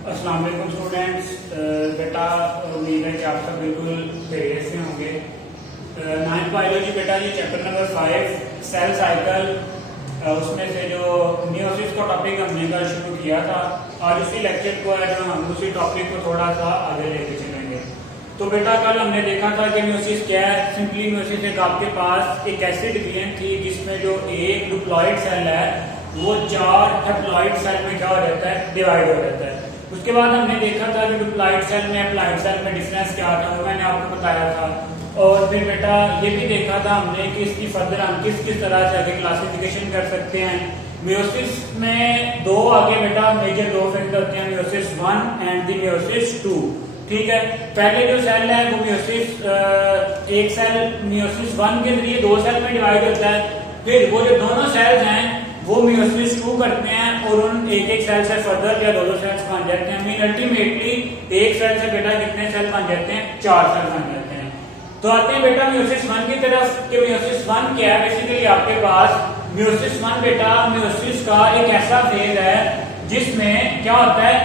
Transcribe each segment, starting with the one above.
अस्सलाम वालेकुम स्टूडेंट्स। बेटा उम्मीद है कि आप सब बिल्कुल खैरियत से होंगे। नाइन्थ बायोलॉजी बेटा ये चैप्टर नंबर 5 सेल साइकिल, उसमें से जो मियोसिस का टॉपिक हमने कल शुरू किया था और इसी लेक्चर को है जो हम उसी टॉपिक को थोड़ा सा आगे लेके चलेंगे। तो बेटा कल हमने देखा था कि मियोसिस क्या है। सिंपली मियोसिस एक आपके पास एक ऐसी डिवीजन थी जिसमें जो एक डिप्लॉइड सेल है वो 4 हैप्लॉइड सेल में क्या हो जाता है, डिवाइड हो जाता है। उसके बाद हमने देखा था कि डिप्लॉइड सेल में हैप्लॉइड सेल में डिफरेंस क्या था, वो मैंने आपको बताया था। और फिर बेटा ये भी देखा था हमने कि इसकी फर्दर हम किस किस तरह से आगे क्लासिफिकेशन कर सकते हैं। मियोसिस में दो आगे बेटा मेजर दो फेज होते हैं, मियोसिस 1 एंड द मियोसिस 2। ठीक है, पहले जो सेल है वो मियोसिस एक सेल मियोसिस 1 के जरिए 2 सेल में डिवाइड होता है। फिर वो जो दोनों सेल्स हैं वो मियोसिस 2 करते हैं और उन एक एक सेल से फर्दर या दो सेल्स बन जाते हैं। मीन अल्टीमेटली एक सेल से बेटा कितने सेल बन जाते हैं, 4 सेल बन जाते हैं। तो आते हैं बेटा मियोसिस 1 की तरफ कि मियोसिस 1 क्या है। बेसिकली आपके पास मियोसिस 1 बेटा मियोसिस का एक ऐसा फेज है जिसमें क्या होता है,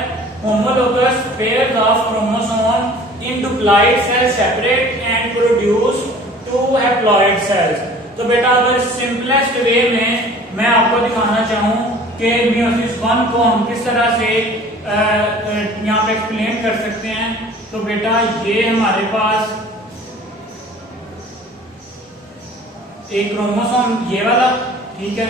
homologous pairs of chromosome in diploid cells separate and produce 2 haploid cells। तो बेटा अगर सिंपलेस्ट वे में मैं आपको दिखाना चाहूं कि मियोसिस 1 को हम किस तरह से यहाँ पे एक्सप्लेन कर सकते हैं, तो बेटा ये हमारे पास एक क्रोमोसोम ये वाला, ठीक है।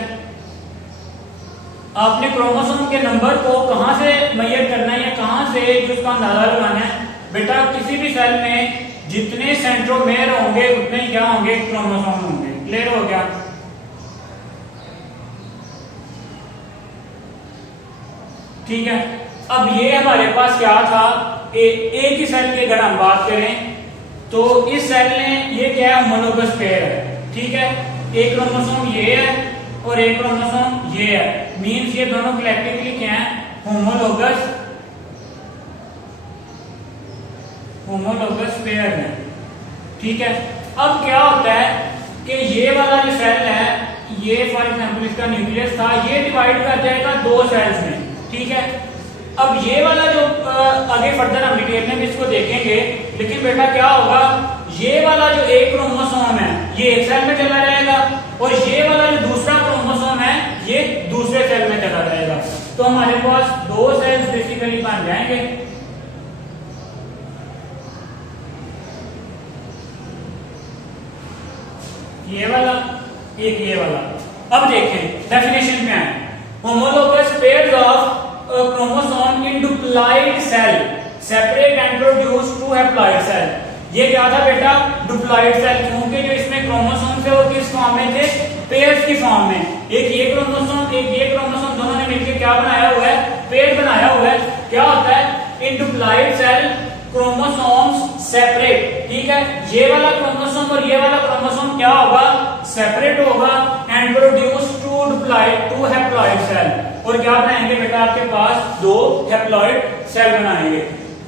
आपने क्रोमोसोम के नंबर को कहां से मेजर करना है या कहां से उसका अंदाजा लगाना है। बेटा किसी भी सेल में जितने सेंट्रोमेयर होंगे उतने ही क्या होंगे, क्रोमोसोम होंगे। क्लियर हो गया। ठीक है, अब ये हमारे पास क्या था, एक ही सेल की अगर हम बात करें तो इस सेल में ये क्या है, होमोलोगस पेयर है। ठीक है, एक क्रोमोसोम ये है और एक क्रोमोसोम ये है। मींस ये दोनों कलेक्टिवली क्या है, होमोलोगस पेयर है। ठीक है, अब क्या होता है कि ये वाला जो सेल है, ये फॉर एग्जांपल इसका न्यूक्लियस था, ये डिवाइड कर जाएगा 2 सेल्स में। ठीक है, अब ये वाला जो आगे फर्दर हम डिटेल में इसको देखेंगे, लेकिन बेटा क्या होगा, ये वाला जो एक क्रोमोसोम है ये एक सेल में चला जाएगा और ये वाला जो दूसरा क्रोमोसोम है ये दूसरे सेल में चला जाएगा। तो हमारे पास 2 सेल्स बेसिकली बन जाएंगे। ये वाला एक ये वाला। अब देखें डेफिनेशन में आए, homologous pairs of chromosome in diploid cell separate and produce 2 haploid cell. ये क्या था बेटा, डिप्लॉइड सेल, क्योंकि जो इसमें क्रोमोसोम थे वो किस फॉर्म में थे, पेयर्स की फॉर्म में। एक ये क्रोमोसोम एक ये क्रोमोसोम, दोनों ने मिलकर क्या बनाया हुआ है, पेयर बनाया हुआ है। क्या होता है, इन डिप्लॉइड सेल क्रोमोसोम्स सेपरेट। ठीक है, ये वाला क्रोमोसोम और ये वाला क्रोमोसोम क्या होगा, सेपरेट होगा एंड प्रोड्यूस 2 हैप्लॉइड सेल। और क्या बनाएंगे बेटा, आपके पास 2 हैप्लॉइड सेल बनाएंगे।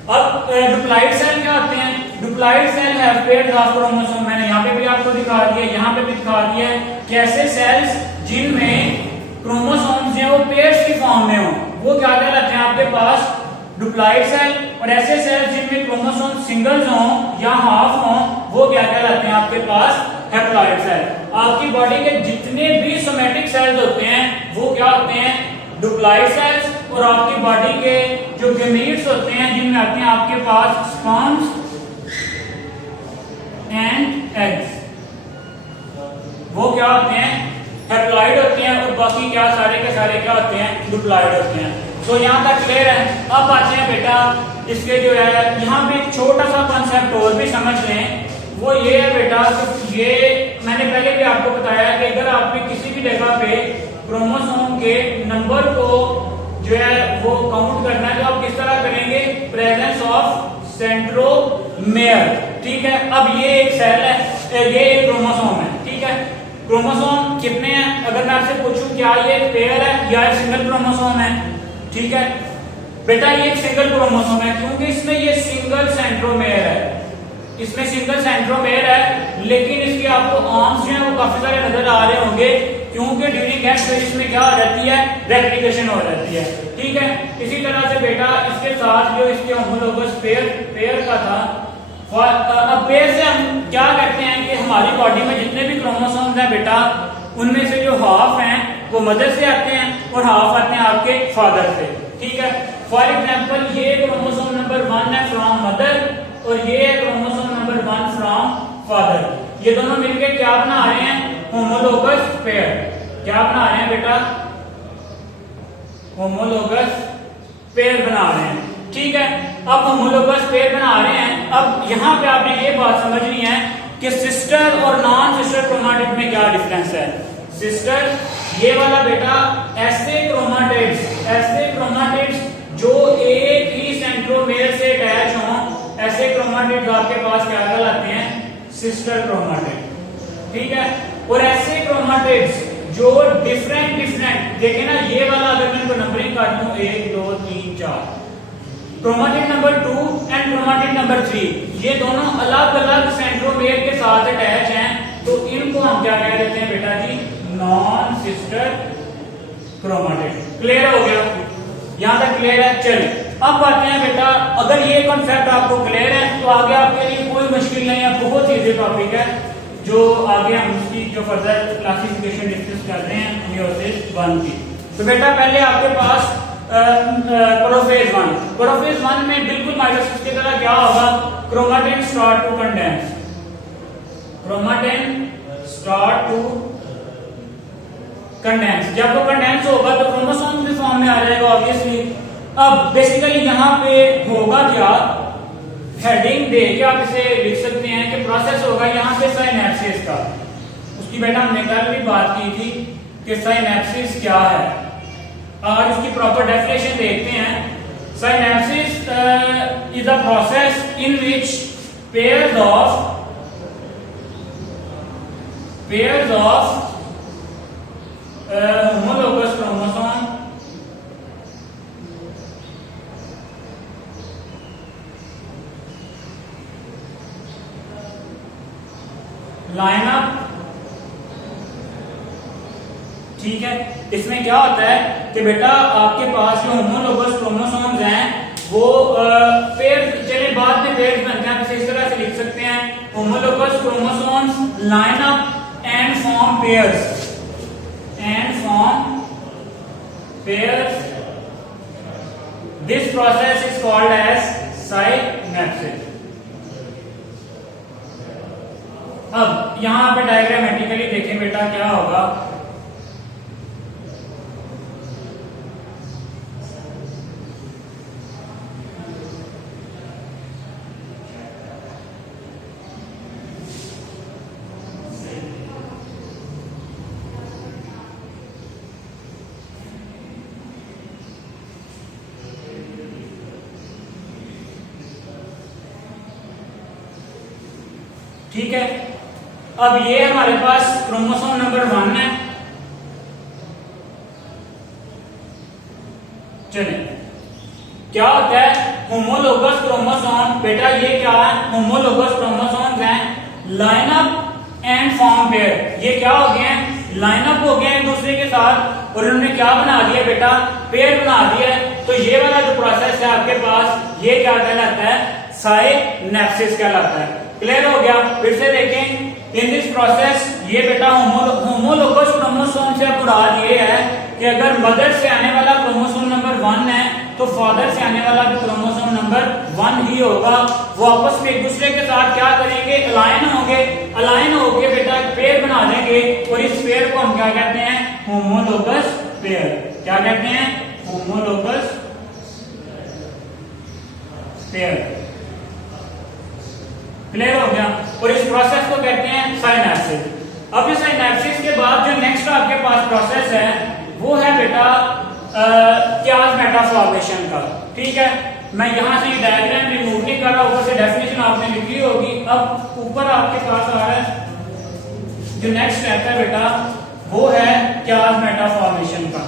अब डिप्लॉइड सेल क्या होते हैं, diploid cell have pairs of chromosome. मैंने यहाँ पे भी आपको दिखा दिया, यहाँ पे भी दिखा दिया कैसे सेल्स जिनमें क्रोमोसोम्स हैं वो पेयर्स की फॉर्म में हो वो क्या कहलाते हैं आपके पास, डिप्लॉइड सेल। और ऐसे सेल्स जिनमें क्रोमोसोम सिंगल्स हों या हाफ हों वो क्या कहलाते हैं आपके पास, हैप्लॉइड सेल। आपकी बॉडी के जितने भी सोमैटिक सेल्स होते हैं वो क्या होते हैं, डिप्लॉइड सेल्स। और आपकी बॉडी के जो गमीट्स होते हैं जिनमें आते हैं आपके पास स्पर्म्स एंड एग्स, वो क्या होते हैं, हैप्लॉइड होते हैं। और बाकी क्या सारे के सारे क्या होते हैं, डिप्लॉइड होते हैं। तो यहाँ तक क्लियर है। अब आते हैं बेटा इसके जो है, यहाँ पे एक छोटा सा कॉन्सेप्ट और भी समझ लें, वो ये है बेटा, ये मैंने पहले भी आपको बताया कि अगर आपने किसी भी जगह पे क्रोमोसोम के नंबर को जो है वो काउंट करना है तो आप किस तरह करेंगे, प्रेजेंस ऑफ सेंट्रोमेयर। ठीक है, अब ये एक सेल है, ये एक क्रोमोसोम है। ठीक है, क्रोमोसोम कितने हैं, अगर मैं आपसे पूछूं क्या ये एक पेयर है या एक सिंगल क्रोमोसोम है। ठीक है बेटा, ये एक सिंगल क्रोमोसोम है क्योंकि इसमें ये सिंगल सेंट्रोमेयर है, इसमें सिंगल सेंट्रोमेयर है। लेकिन इसके आपको आर्म्स जो है वो काफी सारे नजर आ रहे होंगे क्योंकि ड्यूरिंग गैस फेज में क्या हो जाती है, रेप्लिकेशन हो जाती है। ठीक है, इसी तरह से बेटा इसके साथ जो इसके होमोलोगस पेयर का था, अब पेयर से हम क्या करते हैं कि हमारी बॉडी में जितने भी क्रोमोसोम्स हैं बेटा, उनमें से जो हाफ हैं वो मदर से आते हैं और हाफ आते हैं आपके फादर से। ठीक है, फॉर एग्जांपल ये क्रोमोसोम नंबर 1 है फ्रॉम मदर और ये है क्रोमोसोम नंबर 1 फ्रॉम फादर। ये दोनों मिलकर क्या बना रहे हैं, होमोलोगस पेयर। क्या बना रहे हैं बेटा, होमोलोगस पेयर बना रहे हैं। ठीक है, अब होमोलोगस पेयर बना रहे हैं। अब यहां पे आपने ये बात समझनी है कि सिस्टर और नॉन सिस्टर क्रोमाटिड में क्या डिफरेंस है। सिस्टर ये वाला बेटा ऐसे क्रोमाटिड्स जो एक ही सेंट्रोमेयर से अटैच हों, ऐसे क्रोमाटिड्स आपके पास क्या कहलाते हैं, सिस्टर क्रोमाटिड। ठीक है, और ऐसे क्रोमाटिड्स जो डिफरेंट देखे ना, ये वाला अगर मैं इनको नंबरिंग कर दूं 1 2 3 4, chromatid number 2 and chromatid number 3, ये दोनों अलग अलग सेंट्रोमेयर के साथ अटैच हैं, तो इनको हम क्या कह देते हैं बेटा जी, नॉन सिस्टर क्रोमाटिड। क्लियर हो गया, यहां तक क्लियर है। चलिए अब आते हैं बेटा, अगर ये कॉन्सेप्ट आपको क्लियर है तो आगे आपके लिए कोई मुश्किल नहीं है, बहुत इजी टॉपिक है जो आगे हम उसकी जो फर्दर क्लासिफिकेशन डिस्कस कर रहे हैं मियोसिस 1 की। तो बेटा पहले आपके पास प्रोफेज 1 में बिल्कुल माइटोसिस की तरह क्या होगा, क्रोमाटिन स्टार्ट टू कंडेंस, जब वो कंडेंस होगा तो क्रोमोसोम के फॉर्म में आ जाएगा ऑब्वियसली। अब बेसिकली यहाँ पे होगा क्या, हेडिंग दे के आप इसे लिख सकते हैं कि प्रोसेस होगा यहाँ पे साइनेप्सिस का। उसकी बेटा हमने कल भी बात की थी कि साइनेप्सिस क्या है, और उसकी प्रॉपर डेफिनेशन देखते हैं। Synapsis is a process in which pairs of homologous chromosome line up। ठीक है, इसमें क्या होता है कि बेटा आपके पास जो होमोलोगस क्रोमोसोम्स हैं वो पेयर, चलिए बाद में पेयर बनते हैं, आप इस तरह से लिख सकते हैं, homologous chromosomes line up and form pairs this process is called as synapsis. अब यहां पे डायग्रामेटिकली देखें बेटा क्या होगा, ठीक है। अब ये हमारे पास क्रोमोसोम नंबर 1 है। चलिए क्या होता है होमोलोगस क्रोमोसोम, बेटा ये क्या है, होमोलोगस क्रोमोसोम्स हैं, line up and form pair. ये क्या हो गए हैं, लाइन अप हो गए हैं एक दूसरे के साथ और इन्होंने क्या बना दिया बेटा, पेयर बना दिया। तो ये वाला जो प्रोसेस है आपके पास, ये क्या कहलाता है, साइनेप्सिस कहलाता है। क्लियर हो गया, फिर से देखें, इन दिस प्रोसेस ये बेटा होमोलोगस क्रोमोसोम से मुराद ये है कि अगर मदर से आने वाला क्रोमोसोम नंबर 1 है तो फादर से आने वाला भी क्रोमोसोम नंबर 1 ही होगा। वो आपस में एक दूसरे के साथ क्या करेंगे, अलाइन होंगे बेटा पेयर बना देंगे, और इस पेयर को हम क्या कहते हैं, होमोलोगस पेयर। क्या कहते हैं, होमोलोगस पेयर। क्लियर हो गया, और इस प्रोसेस को कहते हैं साइनेप्सिस। अब इस साइनेप्सिस के बाद जो नेक्स्ट आपके पास प्रोसेस है वो है बेटा कियासमेटा फॉर्मेशन का। ठीक है, मैं यहां से डायग्राम रिमूव नहीं कर रहा, ऊपर से डेफिनेशन आपने लिखी होगी। अब ऊपर आपके पास आ रहा है जो नेक्स्ट स्टेप है बेटा, वो है कियासमेटा फॉर्मेशन का।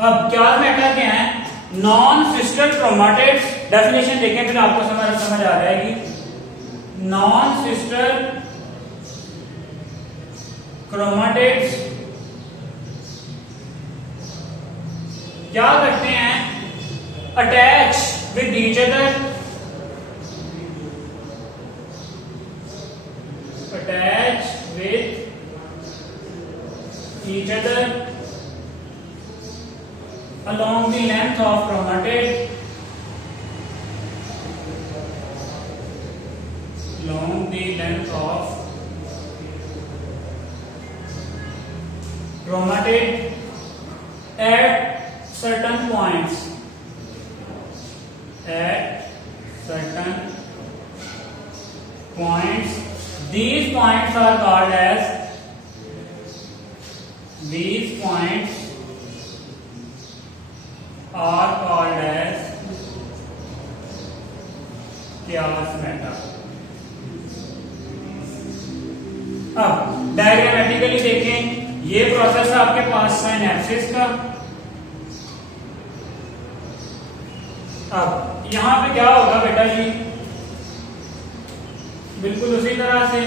अब कियासमेटा क्या है, नॉन सिस्टर क्रोमाटिड्स, डेफिनेशन देखें फिर आपको समझ आ जाएगी। नॉन सिस्टर क्रोमाटिड्स क्या करते हैं? Attach with each other, attach with each other along the length of chromatid, along the length of chromatid at certain points, at certain points. These points are called as, these points are called as chiasmata. अब diagrammatically देखें, ये process है आपके पास synapses का। अब यहां पे क्या होगा बेटा जी? बिल्कुल उसी तरह से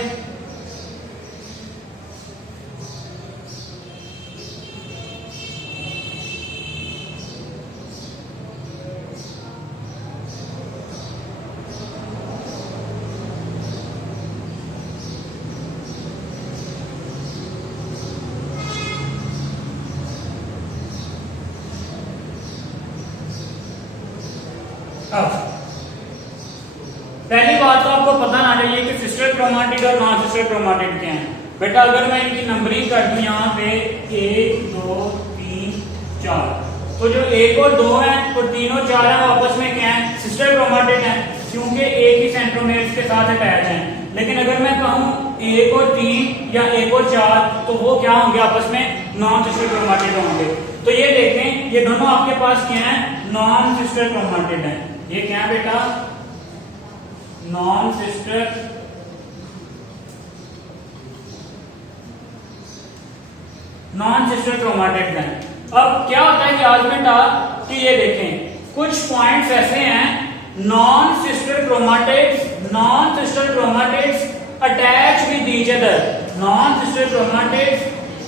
अब पहली बात तो आपको पता ना चाहिए कि सिस्टर क्रोमाटिड और नॉन सिस्टर क्रोमाटिड क्या है। बेटा अगर मैं इनकी नंबरिंग कर दूं यहाँ पे 1 2 3 4, तो जो 1 और 2 है और 3 और 4 है वो आपस में क्या है? सिस्टर क्रोमाटिड है, क्योंकि एक ही सेंट्रोमेर्स के साथ अटैच है। लेकिन अगर मैं कहूं 1 और 3 या 1 और 4, तो वो क्या होंगे? आपस में नॉन सिस्टर क्रोमाटिड होंगे। तो ये देखें, ये दोनों आपके पास क्या है? नॉन सिस्टर क्रोमाटिड है। ये क्या है बेटा? नॉन सिस्टर क्रोमाटिड है। अब क्या होता है कि आज बेटा कि ये देखें, कुछ पॉइंट्स ऐसे हैं non sister chromatids attach with each other, non sister chromatids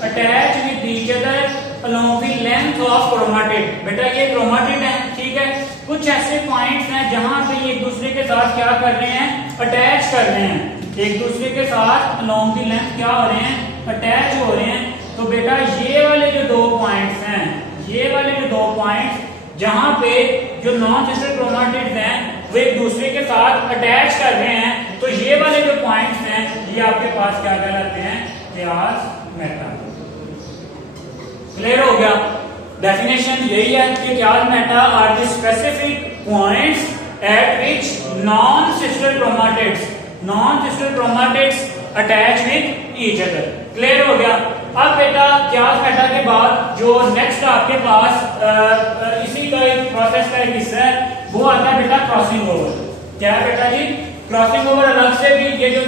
attach with each other along the length of chromatid। बेटा ये क्रोमाटिड है, ठीक है। कुछ ऐसे पॉइंट्स हैं जहां पे ये एक दूसरे के साथ क्या कर रहे हैं? अटैच कर रहे हैं, एक दूसरे के साथ along the length क्या हो रहे हैं? अटैच हो रहे हैं। तो बेटा ये वाले जो 2 पॉइंट्स हैं, ये वाले जो 2 पॉइंट्स जहां पे जो नॉन सिस्टर क्रोमाटिड्स हैं वो एक दूसरे के साथ अटैच कर रहे हैं, तो ये वाले जो पॉइंट्स हैं ये आपके पास क्या कहलाते हैं? chiasmata। क्लियर हो गया? डेफिनेशन यही है कि chiasmata are the specific points at which non sister chromatids attach with each other. Clear हो गया? अब बेटा chiasmata के बाद जो नेक्स्ट आपके पास इसी का एक प्रोसेस का एक हिस्सा है, वो आता है बेटा क्रॉसिंग ओवर। क्या है बेटा जी? क्रॉसिंग ओवर अलग से भी ये जो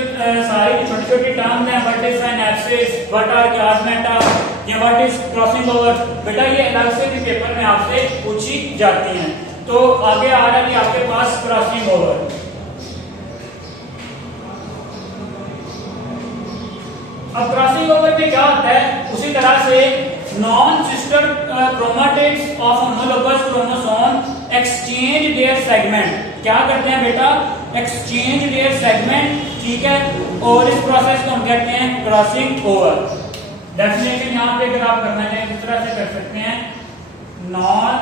सारी छोटी छोटी टर्म्स हैं, what is synapsis, what are chiasmata या व्हाट इज क्रॉसिंग ओवर, बेटा ये अलग से भी पेपर में आपसे पूछी जाती हैं। तो आगे आ रहा है कि आपके पास क्रॉसिंग ओवर। अब क्रॉसिंग ओवर में क्या होता है? उसी तरह से non sister chromatids of homologous chromosome exchange there segment. क्या करते हैं बेटा? एक्सचेंज देयर सेगमेंट, ठीक है। और इस प्रोसेस को हम कहते हैं क्रॉसिंग ओवर। डेफिनेशन यहां पे अगर आप करना चाहें इस तरह से कर सकते हैं, non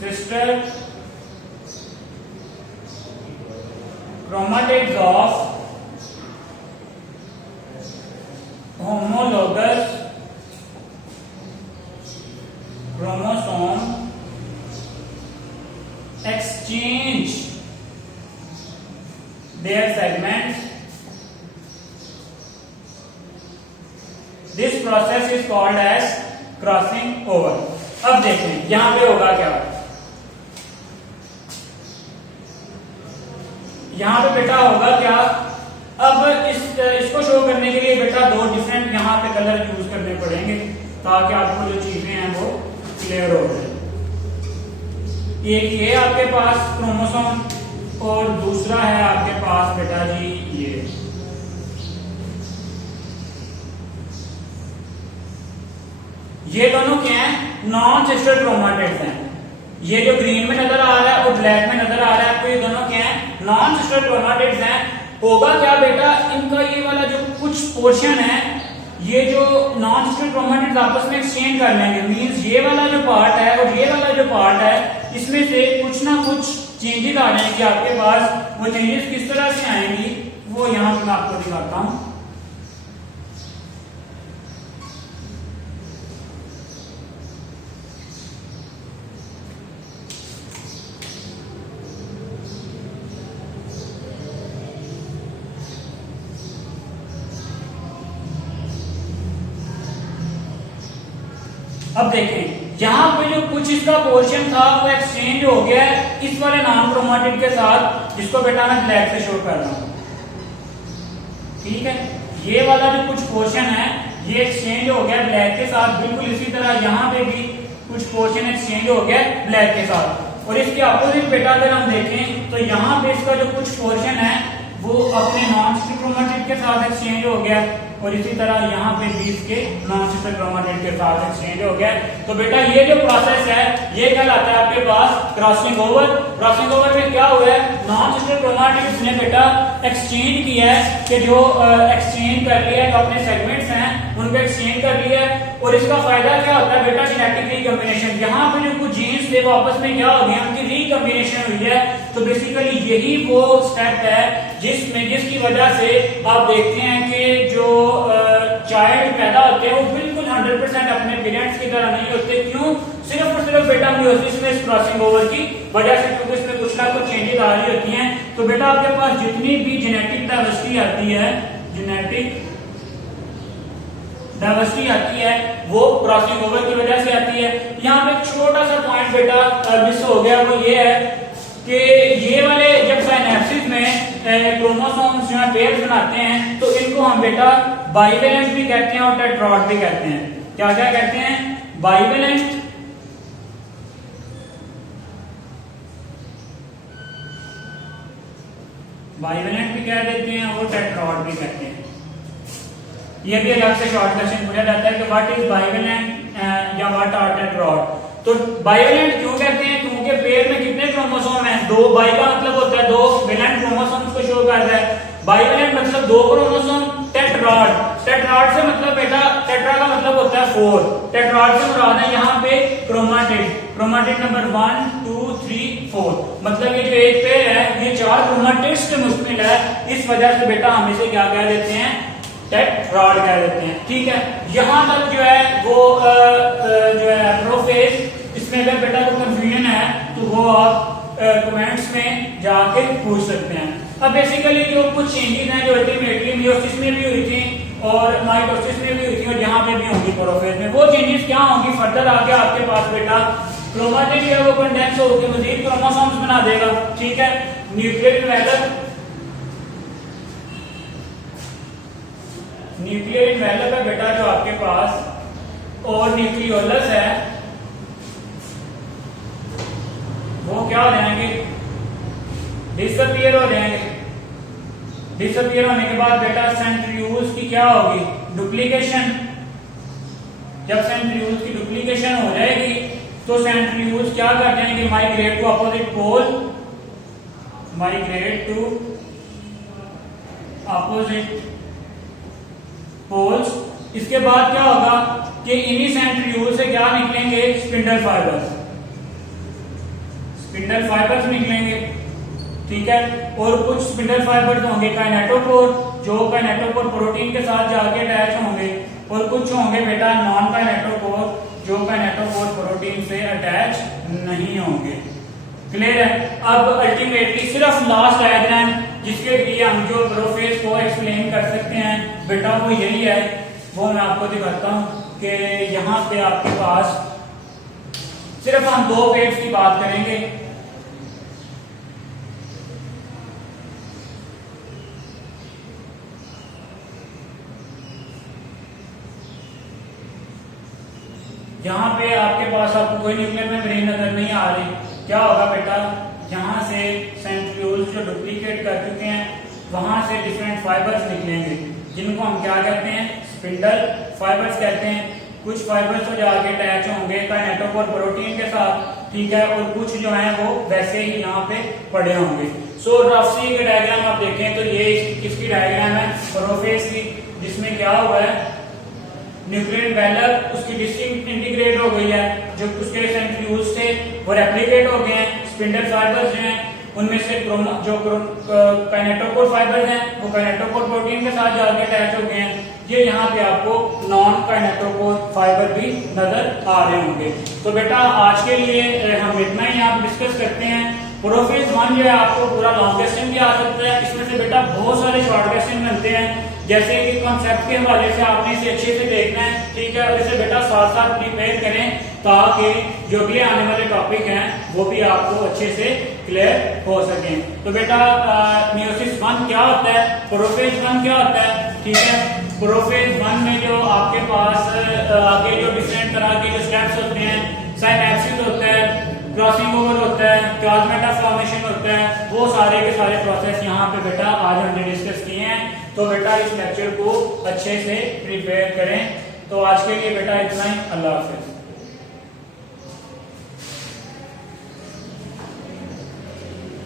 sister chromatids of homologous chromosome exchange their segments. This process is called as crossing over। अब देखें यहां पे होगा क्या? यहां पे बेटा होगा क्या? अब इसको शो करने के लिए बेटा 2 डिफरेंट यहाँ पे कलर यूज करने पड़ेंगे ताकि आपको जो चीजें हैं वो क्लियर हो जाए। एक ये आपके पास क्रोमोसोम और दूसरा है आपके पास बेटा जी ये दोनों क्या हैं? नॉन सिस्टर क्रोमाटिड्स हैं। ये जो ग्रीन में नजर आ रहा है और ब्लैक में नजर आ रहा है आपको, ये दोनों क्या हैं? नॉन सिस्टर क्रोमाटिड्स हैं। होगा क्या बेटा, इनका ये वाला जो कुछ पोर्शन है, ये जो नॉन सिस्टर क्रोमाटिड्स आपस में एक्सचेंज कर लेंगे। मींस ये वाला जो पार्ट है और ये वाला जो पार्ट है, इसमें से कुछ ना कुछ चेंजेस आ जाएंगे आपके पास। वो चेंजेस किस तरह से आएंगी वो यहां पे मैं आपको दिखाता हूं। अब देखें यहां पे जो कुछ इसका पोर्शन था वो एक्सचेंज हो गया है इस वाले नॉन क्रोमाटिड के साथ, जिसको बेटा मैं ब्लैक से शो कर रहा हूं। ठीक है, ये वाला जो कुछ पोर्शन है ये एक्सचेंज हो गया ब्लैक के साथ। बिल्कुल इसी तरह यहाँ पे भी कुछ पोर्शन एक्सचेंज हो गया ब्लैक के साथ। और इसके अपोजिट बेटा अगर हम देखें तो यहाँ पे इसका जो कुछ पोर्शन है वो अपने नॉन सिस्टर क्रोमाटिड के साथ एक्सचेंज हो गया, और इसी तरह यहाँ पे भी इसके नॉन सिस्टर क्रोमाटिड के साथ एक्सचेंज हो गया। तो बेटा ये जो प्रोसेस है ये कहलाता है आपके पास क्रॉसिंग ओवर। क्रॉसिंग ओवर में क्या हुआ है, नॉन सिस्टर क्रोमाटिड्स ने बेटा एक्सचेंज किया है कि जो एक्सचेंज कर लिया है, जो अपने सेगमेंट्स हैं उनको एक्सचेंज कर लिया है। और इसका फायदा क्या होता है बेटा, जेनेटिक रिकॉम्बिनेशन। यहाँ पे जो कुछ जीन्स थे वो आपस में क्या हो गए, उनकी रिकॉम्बिनेशन हुई है। तो बेसिकली यही वो स्टेप है जिसकी वजह से आप देखते हैं कि जो चाइल्ड पैदा होते हैं वो बिल्कुल 100% अपने पेरेंट्स की तरह नहीं होते। क्यों? सिर्फ और सिर्फ बेटा मियोसिस में इस क्रॉसिंग ओवर की वजह से, क्योंकि इसमें कुछ ना कुछ चेंजेस आ रही होती हैं। तो बेटा आपके पास जितनी भी जेनेटिक डाइवर्सिटी आती है, जेनेटिक डाइवर्सिटी आती है वो क्रॉसिंग ओवर की वजह से आती है। यहाँ पे छोटा सा पॉइंट बेटा मिस हो गया, वो ये है कि ये वाले जब साइनेप्सिस में क्रोमोसोम्स जो है पेयर्स बनाते हैं तो इनको हम बेटा बाइवेलेंट भी कहते हैं और टेट्राड भी कहते हैं। क्या क्या कहते हैं? बाइवेलेंट, बाइवेलेंट भी कह देते हैं और टेट्राड भी कहते हैं। ये भी अलग से शॉर्ट क्वेश्चन पूछा जाता है कि व्हाट इज बाइवेलेंट या व्हाट आर टेट्राड। तो बाइवेलेंट क्यों कहते हैं? क्योंकि पेयर में कितने क्रोमोसोम हैं? दो। बाई का मतलब होता है दो, वेलेंट क्रोमोसोम्स को शो करता है। बाइवेलेंट मतलब दो क्रोमोसोम। टेट्राड, टेट्राड से मतलब बेटा, टेट्रा का मतलब होता है 4। टेट्राड से मुराद है यहाँ पे क्रोमाटिड। क्रोमाटिड नंबर 1 2 3 4, मतलब ये जो एक पेयर है ये 4 क्रोमाटिड्स से मुश्तमिल है। इस वजह से बेटा हम इसे क्या कह देते हैं? टेट्राड कह देते हैं। ठीक है, यहां तक जो है वो जो है प्रोफेज। इसमें अगर बेटा को कंफ्यूजन है तो वो आप कमेंट्स में जाके पूछ सकते हैं। अब बेसिकली जो कुछ चेंजेस हैं जो अल्टीमेटली मियोसिस में भी हुई थी और माइटोसिस में भी हुई थी और यहाँ पे भी होंगी प्रोफेज में, वो चेंजेस क्या होंगी फर्दर आगे आपके पास बेटा क्रोमाटिड है वो कंडेंस होकर मजीद क्रोमोसोम्स बना देगा। ठीक है, न्यूक्लियर इन्वेलप, न्यूक्लियर इन्वेलप है बेटा जो आपके पास, और न्यूक्लियोलस है वो क्या हो जाएंगे? डिसअपीयर हो जाएंगे। डिसअपीयर होने के बाद बेटा सेंट्रीयूज की क्या होगी? डुप्लीकेशन। जब सेंट्रीयूज की डुप्लीकेशन हो जाएगी तो सेंट्रीयूज क्या कर जाएंगे? Migrate to opposite pole, migrate to opposite poles. इसके बाद क्या होगा कि इन्हीं सेंट्रीयूज से क्या निकलेंगे? स्पिंडल फाइबर्स, स्पिंडल फाइबर्स निकलेंगे। ठीक है, और कुछ स्पिंडल फाइबर्स होंगे काइनेटोकोर, जो काइनेटोकोर प्रोटीन के साथ जाके अटैच होंगे, और कुछ होंगे बेटा नॉन काइनेटोकोर, जो काइनेटोकोर प्रोटीन से अटैच नहीं होंगे। क्लियर है? अब अल्टीमेटली सिर्फ लास्ट डायग्राम जिसके लिए हम जो प्रोफेज को एक्सप्लेन कर सकते हैं बेटा वो यही है, वो मैं आपको दिखाता हूं कि यहाँ पे आपके पास सिर्फ हम 2 पेज की बात करेंगे। यहाँ पे आपके पास आपको कोई न्यूक्लियर मेम्ब्रेन नजर नहीं आ रही, क्या होगा बेटा, यहाँ से सेंट्रियोल्स जो डुप्लीकेट कर चुके हैं वहां से डिफरेंट फाइबर्स निकलेंगे, जिनको हम क्या कहते हैं, स्पिंडल फाइबर्स कहते हैं। कुछ फाइबर्स तो जाके अटैच होंगे काइनेटोकोर प्रोटीन के साथ, ठीक है, और कुछ जो है वो वैसे ही यहाँ पे पड़े होंगे। सो रफली का डायग्राम आप देखें तो ये किसकी डायग्राम है, प्रोफेज की, जिसमें क्या हुआ है, न्यूक्लियर एनवेलप उसकी डिस्टिंक्ट इंटीग्रेट हो गई है, जो उसके सेंट्रियोल्स थे वो रेप्लिकेट हो गए हैं। स्पिंडल फाइबर्स जो हैं उनमें से जो काइनेटोकोर फाइबर्स हैं वो काइनेटोकोर प्रोटीन के साथ जाके अटैच हो गए हैं। ये यहाँ पे आपको नॉन काइनेटोकोर फाइबर भी नजर आ रहे होंगे। तो बेटा आज के लिए हम इतना ही आप डिस्कस करते हैं। प्रोफेज 1 जो है आपको पूरा लॉन्ग क्वेश्चन भी आ सकता है, इसमें से बेटा बहुत सारे शॉर्ट क्वेश्चन बनते हैं, जैसे कि कॉन्सेप्ट के हवाले से आपने इसे अच्छे से देखना है, ठीक है, और इसे बेटा साथ साथ प्रिपेयर करें ताकि जो अगले आने वाले टॉपिक हैं वो भी आपको अच्छे से क्लियर हो सके। तो बेटा मियोसिस 1 क्या होता है, प्रोफेज 1 क्या होता है, ठीक है। प्रोफेज 1 में जो आपके पास आगे जो डिफरेंट तरह के जो स्टेप्स होते हैं, साइनेप्सिस होता है, क्रॉसिंग ओवर होता है, प्लाज्मेटा फॉर्मेशन होता है, वो सारे के सारे प्रोसेस यहाँ पे बेटा आज हमने डिस्कस किए हैं। तो बेटा इस लेक्चर को अच्छे से प्रिपेयर करें। तो आज के लिए बेटा इतना ही, अल्लाह हाफिज।